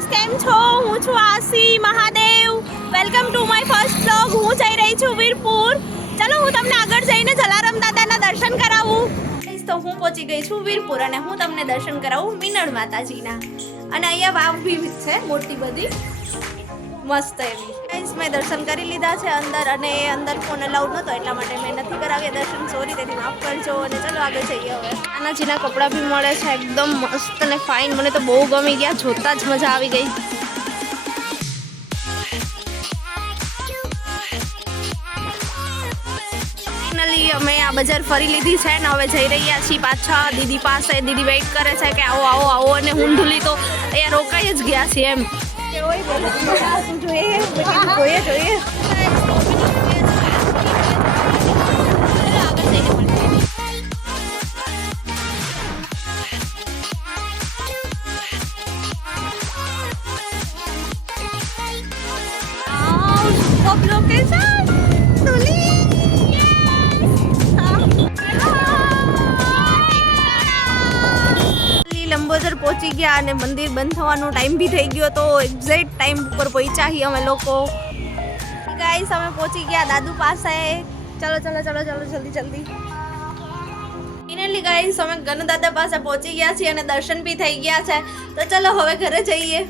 Guys કેમ છો? હું છું Aasi Mahadev. Welcome to my first vlog. હું જઈ રહી છું વીરપુર. ચલો હું તમને આગળ જઈને જલારામ દાદાના દર્શન કરાવું. ગાઈસ તો હું પહોંચી ગઈ છું વીરપુર અને હું તમને દર્શન કરાવું મીનળ માતાજીના. અને અહીંયા વાવ બી છે મોટી બધી મસ્ત એવી. ગાઈસ મેં દર્શન કરી લીધા છે અંદર અને અંદર ફોન અલાઉડ નહોતો એટલા માટે મેં નથી કરાવ્યા દર્શન, સોરી, તેથી માફ કરજો. અને ચલો આગળ જઈએ હવે. નાનાજીના કપડાં બી મળે છે એકદમ મસ્ત અને ફાઇન. મને તો બહુ ગમી ગયા, જોતા જ મજા આવી ગઈ. ફાઇનલી અમે આ બજાર ફરી લીધી છે ને હવે જઈ રહ્યા છીએ પાછા દીદી પાસે. દીદી વેઇટ કરે છે કે આવો આવો આવો, અને હુંઢુલી તો અહીંયા રોકાઈ જ ગયા છે એમ. જોઈએ લંબોદર પહોંચી ગયા અને મંદિર બંધ થવાનો ટાઈમ બી થઈ ગયો તો એક્ઝેક્ટ ટાઈમ ઉપર પહોંચ્યા છીએ અમે લોકો. ગાઈસ અમે પહોંચી ગયા દાદુ પાસે. ચલો ચલો ચલો ચલો જલ્દી જલ્દી. ફાઇનલી ગાઈસ અમે ગણદાદા પાસે પહોંચી ગયા છીએ અને દર્શન બી થઈ ગયા છે. તો ચલો હવે ઘરે જઈએ.